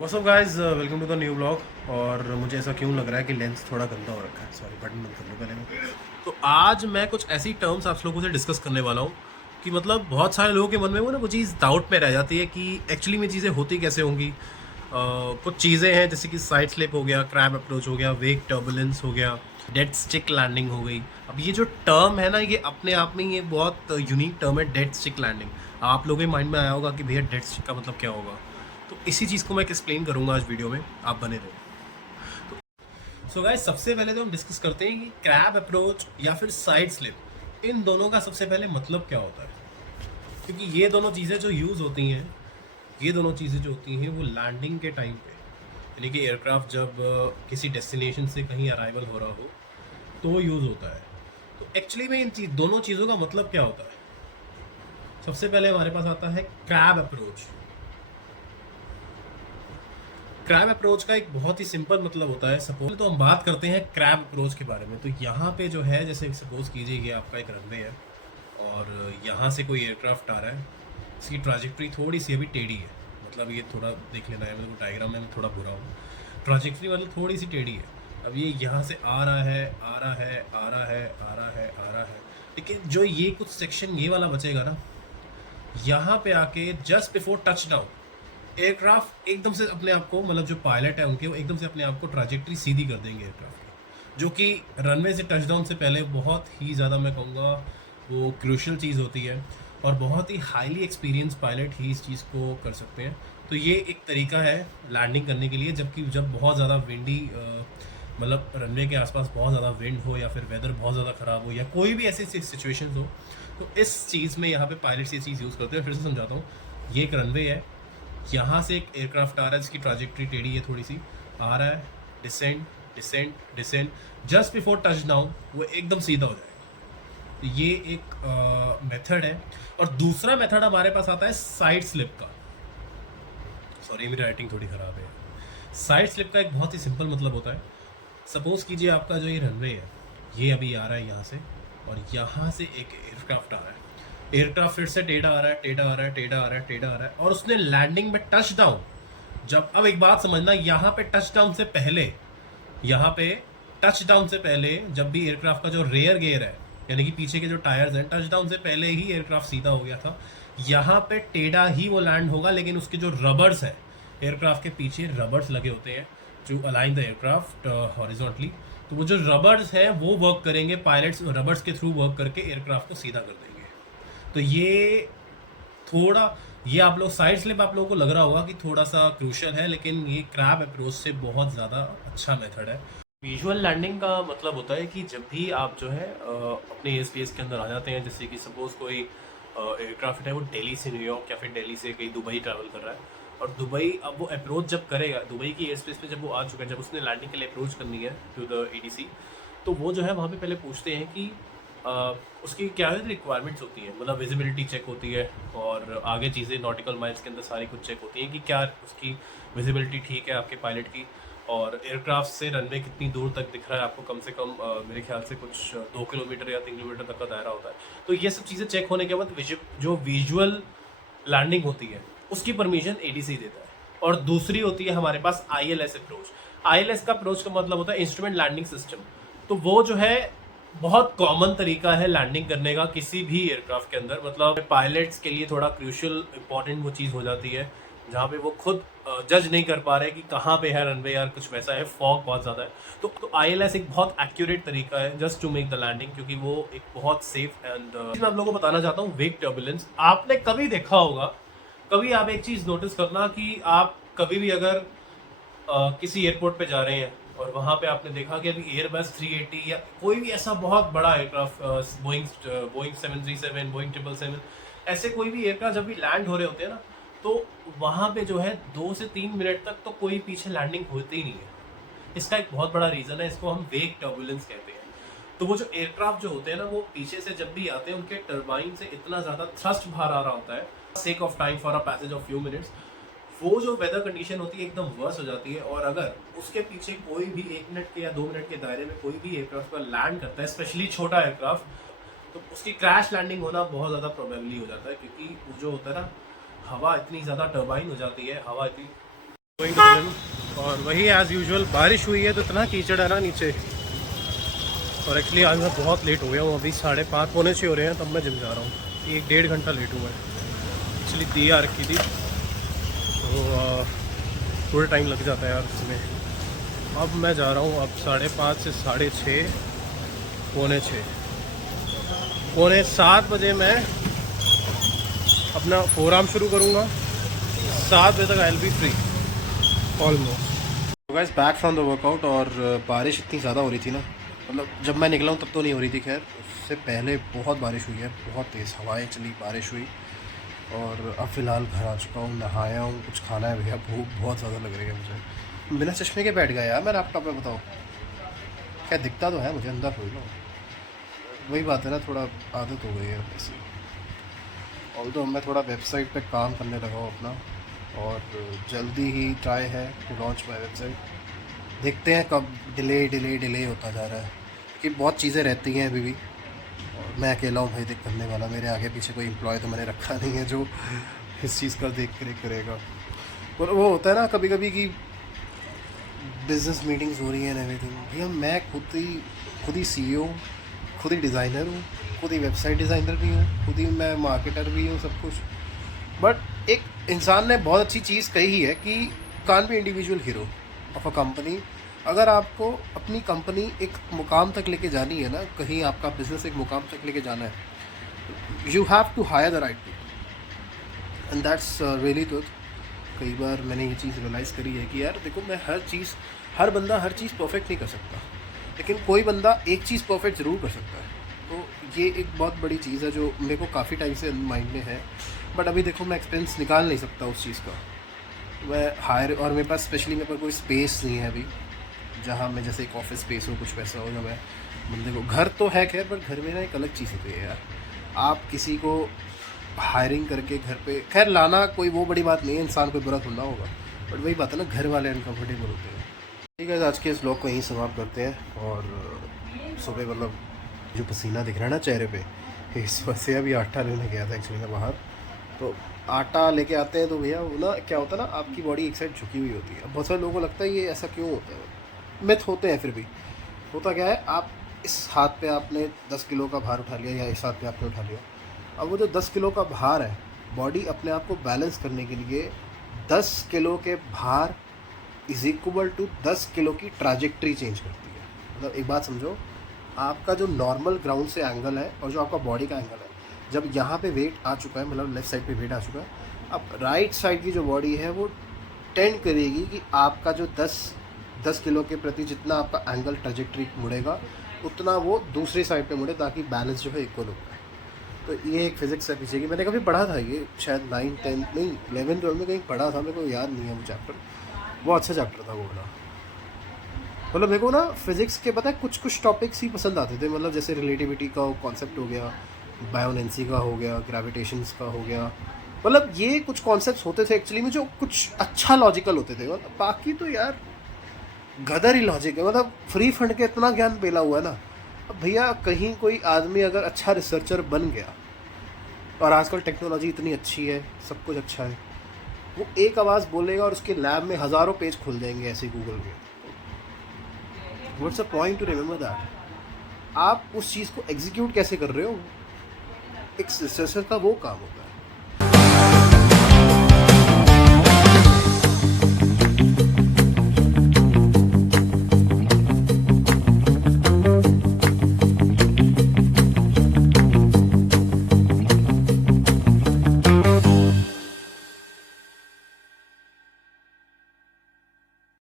What's up guys, welcome to the new blog. और मुझे ऐसा क्यों लग रहा है कि लेंस थोड़ा गंदा हो रखा है। सॉरी, बटन बंद कर लो पहले मैं। तो आज मैं कुछ ऐसी टर्म्स आप लोगों से डिस्कस करने वाला हूँ कि मतलब बहुत सारे लोगों के मन में वो चीज़ डाउट में रह जाती है कि एक्चुअली में चीज़ें होती कैसे होंगी। कुछ चीज़ें हैं जैसे कि साइड स्लिप हो गया, क्रैब अप्रोच हो गया, वेक टर्बुलेंस हो गया, डेड स्टिक लैंडिंग हो गई। अब ये जो टर्म है ना, ये अपने आप में ये बहुत यूनिक टर्म है, डेड स्टिक लैंडिंग। आप लोगों के माइंड में आया होगा कि भैया डेड स्टिक का मतलब क्या होगा। तो इसी चीज़ को मैं एक्सप्लेन करूंगा आज वीडियो में, आप बने रहो। सो गाइस, सबसे पहले तो हम डिस्कस करते हैं कि क्रैब अप्रोच या फिर साइड स्लिप, इन दोनों का सबसे पहले मतलब क्या होता है। क्योंकि ये दोनों चीज़ें जो यूज़ होती हैं, ये दोनों चीज़ें जो होती हैं वो लैंडिंग के टाइम पे, यानी कि एयरक्राफ्ट जब किसी डेस्टिनेशन से कहीं अराइवल हो रहा हो तो वो यूज़ होता है। तो एक्चुअली में इन दोनों चीज़ों का मतलब क्या होता है। सबसे पहले हमारे पास आता है क्रैब अप्रोच। क्रैब अप्रोच का एक बहुत ही सिंपल मतलब होता है। सपोज तो हम बात करते हैं क्रैब अप्रोच के बारे में। तो यहाँ पे जो है, जैसे सपोज कीजिए कि आपका एक रनवे है और यहाँ से कोई एयरक्राफ्ट आ रहा है। इसकी ट्राजेक्ट्री थोड़ी सी अभी टेढ़ी है, मतलब ये थोड़ा देख लेना है, मतलब डायग्राम में मैं थोड़ा बुरा हूँ। ट्राजेक्ट्री मतलब थोड़ी सी टेढ़ी है। अब ये यहाँ से आ रहा है, आ रहा है, आ रहा है, आ रहा है, आ रहा है, लेकिन जो ये कुछ सेक्शन ये वाला बचेगा ना, यहाँ पे आके just before touch down aircraft एकदम से अपने आप को, मतलब जो पायलट है उनके, वो एकदम से अपने आप को ट्राजेक्ट्री सीधी कर देंगे एयरक्राफ्ट की, जो कि रनवे से टचडाउन से पहले बहुत ही ज़्यादा, मैं कहूँगा, वो क्रूशल चीज़ होती है। और बहुत ही हाईली एक्सपीरियंस पायलट ही इस चीज़ को कर सकते हैं। तो ये एक तरीका है लैंडिंग करने के लिए, जब बहुत ज़्यादा विंडी, मतलब रनवे के आसपास बहुत ज़्यादा विंड हो या फिर वेदर बहुत ज़्यादा ख़राब हो या कोई भी ऐसी सिचुएशन हो, तो इस चीज़ में यहाँ पे पायलट्स ये चीज़ यूज़ करते हैं। फिर से समझाता हूँ। ये एक रनवे है, यहाँ से एक एयरक्राफ्ट आ रहा है जिसकी ट्राजेक्ट्री टेढ़ी है, थोड़ी सी आ रहा है, descend descend descend, just before touch down वो एकदम सीधा हो जाएगा। तो ये एक मेथड है। और दूसरा मेथड हमारे पास आता है साइड स्लिप का। सॉरी, मेरी राइटिंग थोड़ी ख़राब है। साइड स्लिप का एक बहुत ही सिंपल मतलब होता है। सपोज कीजिए आपका जो ये रनवे है, ये अभी आ रहा है यहाँ से, और यहाँ से एक एयरक्राफ्ट आ रहा है। एयरक्राफ्ट फिर से टेढ़ा आ रहा है, टेढ़ा आ रहा है, टेढ़ा आ रहा है, टेढ़ा आ रहा है, और उसने लैंडिंग में टच डाउन, जब, अब एक बात समझना, यहाँ पे टच डाउन से पहले, यहाँ पे टच डाउन से पहले जब भी एयरक्राफ्ट का जो रेयर गियर है, यानी कि पीछे के जो टायर्स हैं, टच डाउन से पहले ही एयरक्राफ्ट सीधा हो गया था। यहाँ पे टेढ़ा ही वो लैंड होगा, लेकिन उसके जो रबर्स है, एयरक्राफ्ट के पीछे रबर्स लगे होते हैं जो अलाइन द एयरक्राफ्ट हॉरिजॉन्टली। तो वो जो रबर्स हैं वो वर्क करेंगे, पायलट्स रबर्स के थ्रू वर्क करके एयरक्राफ्ट को सीधा कर देंगे। तो ये थोड़ा, ये आप लोग साइड स्लिप आप लोगों को लग रहा होगा कि थोड़ा सा क्रूशल है, लेकिन ये क्रैब अप्रोच से बहुत ज़्यादा अच्छा मेथड है। विजुअल लैंडिंग का मतलब होता है कि जब भी आप जो है अपने एयर स्पेस के अंदर आ जाते हैं, जैसे कि सपोज कोई एयरक्राफ्ट है, वो दिल्ली से न्यूयॉर्क या फिर दिल्ली से कहीं दुबई ट्रैवल कर रहा है, और दुबई, अब वो अप्रोच जब करेगा दुबई की एयर स्पेस पे, जब वो आ चुका है, जब उसने लैंडिंग के लिए अप्रोच करनी है टू द एडीसी, तो वो जो है वहाँ पे पहले पूछते हैं कि उसकी क्या है रिक्वायरमेंट्स होती हैं, मतलब विजिबिलिटी चेक होती है, और आगे चीज़ें नॉटिकल माइल्स के अंदर सारी कुछ चेक होती हैं कि क्या उसकी विजिबिलिटी ठीक है आपके पायलट की, और एयरक्राफ्ट से रनवे कितनी दूर तक दिख रहा है आपको। कम से कम मेरे ख्याल से कुछ 2 किलोमीटर या 3 किलोमीटर तक का दायरा होता है। तो ये सब चीज़ें चेक होने के बाद जो विजुअल लैंडिंग होती है उसकी परमिशन एडीसी देता है। और दूसरी होती है हमारे पास आईएलएस अप्रोच। आईएलएस का अप्रोच का मतलब होता है इंस्ट्रूमेंट लैंडिंग सिस्टम। तो वो जो है बहुत कॉमन तरीका है लैंडिंग करने का किसी भी एयरक्राफ्ट के अंदर, मतलब पायलट्स के लिए थोड़ा क्रूशियल इंपॉर्टेंट वो चीज़ हो जाती है, जहाँ पे वो खुद जज नहीं कर पा रहे कि कहाँ पे है रनवे, यार कुछ वैसा है, फॉग बहुत ज़्यादा है। तो आईएलएस एक बहुत एक्यूरेट तरीका है just to make the landing, क्योंकि वो एक बहुत सेफ एंड मैं आप लोगों को बताना चाहता हूँ वेक टर्बुलेंस। आपने कभी देखा होगा, कभी आप एक चीज़ नोटिस करना कि आप कभी भी अगर किसी एयरपोर्ट पे जा रहे हैं और वहाँ पे आपने देखा कि अभी एयरबस 380 या कोई भी ऐसा बहुत बड़ा एयरक्राफ्ट, बोइंग 737, बोइंग 777, ऐसे कोई भी एयरक्राफ्ट जब भी लैंड हो रहे होते हैं ना, तो वहाँ पे जो है 2 से 3 मिनट तक तो कोई पीछे लैंडिंग होती ही नहीं है। इसका एक बहुत बड़ा रीज़न है, इसको हम वेक टर्बुलेंस कहते हैं। तो वो जो एयरक्राफ्ट जो होते हैं ना, वो पीछे से जब भी आते हैं, उनके टर्बाइन से इतना ज़्यादा थ्रस्ट बाहर आ रहा होता है, sake of time for a passage of few minutes, वो जो वेदर कंडीशन होती है एकदम वर्स हो जाती है। और अगर उसके पीछे कोई भी 1 मिनट के या 2 मिनट के दायरे में कोई भी एयरक्राफ्ट पर लैंड करता है, स्पेशली छोटा एयरक्राफ्ट, तो उसकी क्रैश लैंडिंग होना बहुत ज़्यादा प्रोबेबली हो जाता है, क्योंकि वो जो होता है ना, हवा इतनी ज़्यादा टर्बाइन हो जाती है, हवा इतनी गोइंग टू जिम। और वही एज़ यूजुअल बारिश हुई है तो इतना कीचड़ है ना नीचे। और एक्चुअली आज मैं बहुत लेट हो गया हूँ, अभी 5:30 पौने 6 हो रहे हैं तब मैं जिम जा रहा हूँ। 1-1.5 घंटा लेट हुआ है। एक्चुअली दिया रखी थी तो थोड़ा टाइम लग जाता है यार उसमें। अब मैं जा रहा हूँ, अब 5:30 से 6:30 पौने 6 पौने 7 बजे मैं अपना फोरआर्म शुरू करूँगा। 7 बजे तक I will be free almost. तो guys back from the workout. और बारिश इतनी ज़्यादा हो रही थी ना, मतलब जब मैं निकला हूँ तब तो नहीं हो रही थी, खैर उससे पहले बहुत बारिश हुई है, बहुत तेज़ हवाएं चली, बारिश हुई। और अब फ़िलहाल घर आ चुका हूँ, नहाया हूँ, कुछ खाना है भैया, भूख बहुत ज़्यादा लग रही है मुझे। बिना चश्मे के बैठ गया यार मैं लैपटॉप पे, बताओ क्या दिखता तो है मुझे, अंदर हो ना। वही बात है ना, थोड़ा आदत हो गई है ऐसी। ऑल तो मैं थोड़ा वेबसाइट पे काम करने लगा हूँ अपना, और जल्दी ही ट्राई है टू लॉन्च माई वेबसाइट। देखते हैं कब डिले होता जा रहा है, कि बहुत चीज़ें रहती हैं अभी भी। और मैं अकेला हूँ भाई देख करने वाला, मेरे आगे पीछे कोई एम्प्लॉय तो मैंने रखा नहीं है जो इस चीज़ का देख कर करेगा। और वो होता है ना कभी कभी कि बिजनेस मीटिंग्स हो रही हैं एवरीथिंग, भैया मैं खुद ही CEO, खुद ही डिज़ाइनर हूँ, खुद ही वेबसाइट डिज़ाइनर भी हूँ, खुद ही मैं मार्केटर भी हूँ, सब कुछ। बट एक इंसान ने बहुत अच्छी चीज़ कही है कि can be individual hero of a company. अगर आपको अपनी कंपनी एक मुकाम तक लेके जानी है ना, कहीं आपका बिजनेस एक मुकाम तक लेके जाना है, you have to hire the right people, and that's really good. कई बार मैंने ये चीज़ रियलाइज़ करी है कि यार देखो, मैं हर बंदा हर चीज़ परफेक्ट नहीं कर सकता, लेकिन कोई बंदा एक चीज़ परफेक्ट ज़रूर कर सकता है। तो ये एक बहुत बड़ी चीज़ है जो मेरे को काफ़ी टाइम से माइंड में है। बट अभी देखो मैं एक्सपेंस निकाल नहीं सकता उस चीज़ का, मैं हायर, और मेरे पास स्पेशली मेरे पास कोई स्पेस नहीं है अभी जहाँ मैं, जैसे एक ऑफिस स्पेस हो, कुछ वैसा हो, जो मैं बंदे को, घर तो है खैर, पर घर में ना एक अलग चीज़ होती है यार। आप किसी को हायरिंग करके घर पे खैर लाना कोई वो बड़ी बात नहीं है, इंसान कोई बुरा थोड़ा होगा, बट वही बात है ना, घर वाले अनकम्फर्टेबल होते हैं। ठीक है, आज के इस ब्लॉग को यहीं समाप्त करते हैं। और सुबह मतलब जो पसीना दिख रहा है ना चेहरे पे, इस वजह से अभी आटा लेने गया था एक्चुअली मैं बाहर। तो आटा लेके आते हैं तो भैया वो ना क्या होता है ना, आपकी बॉडी एक साइड झुकी हुई होती है। अब बहुत सारे लोगों को लगता है ये ऐसा क्यों होता है, मिथ होते हैं, फिर भी होता क्या है, आप इस हाथ पे आपने 10 किलो का भार उठा लिया, या इस हाथ पे आपने उठा लिया, अब वो जो 10 किलो का भार है, बॉडी अपने आप को बैलेंस करने के लिए 10 किलो के भार इज इक्वल टू 10 किलो की ट्राजेक्ट्री चेंज करती है। मतलब एक बात समझो, आपका जो नॉर्मल ग्राउंड से एंगल है और जो आपका बॉडी का एंगल है, जब यहाँ पे वेट आ चुका है, मतलब लेफ़्ट साइड पे वेट आ चुका है, अब राइट साइड की जो बॉडी है वो टेंड करेगी कि आपका जो 10 किलो के प्रति जितना आपका एंगल ट्राजेक्ट्री मुड़ेगा, उतना वो दूसरी साइड पे मुड़े, ताकि बैलेंस जो है इक्वल हो जाए। तो ये एक फिज़िक्स है पीछे की, मैंने कभी पढ़ा था, ये शायद 9, 10 नहीं 11, 12 में कहीं पढ़ा था, मेरे को याद नहीं है वो चैप्टर। बहुत अच्छा चैप्टर था वो वाला। मतलब मेरे को ना फिज़िक्स के पता है कुछ टॉपिक्स ही पसंद आते थे, मतलब जैसे रिलेटिविटी का कॉन्सेप्ट हो गया, बायोनेंसी का हो गया, ग्रेविटेशंस का हो गया, मतलब ये कुछ कॉन्सेप्ट्स होते थे एक्चुअली में जो कुछ अच्छा लॉजिकल होते थे। मतलब बाकी तो यार गदर ही लॉजिक है, मतलब फ्री फंड के इतना ज्ञान पेला हुआ है ना। अब भैया कहीं कोई आदमी अगर अच्छा रिसर्चर बन गया, और आजकल टेक्नोलॉजी इतनी अच्छी है, सब कुछ अच्छा है, वो एक आवाज़ बोलेगा और उसके लैब में हज़ारों पेज खुल जाएंगे ऐसे गूगल में। What's a point two remember that. आप उस चीज़ को एग्जीक्यूट कैसे कर रहे हो, एक रिसर्चर का वो काम होता है।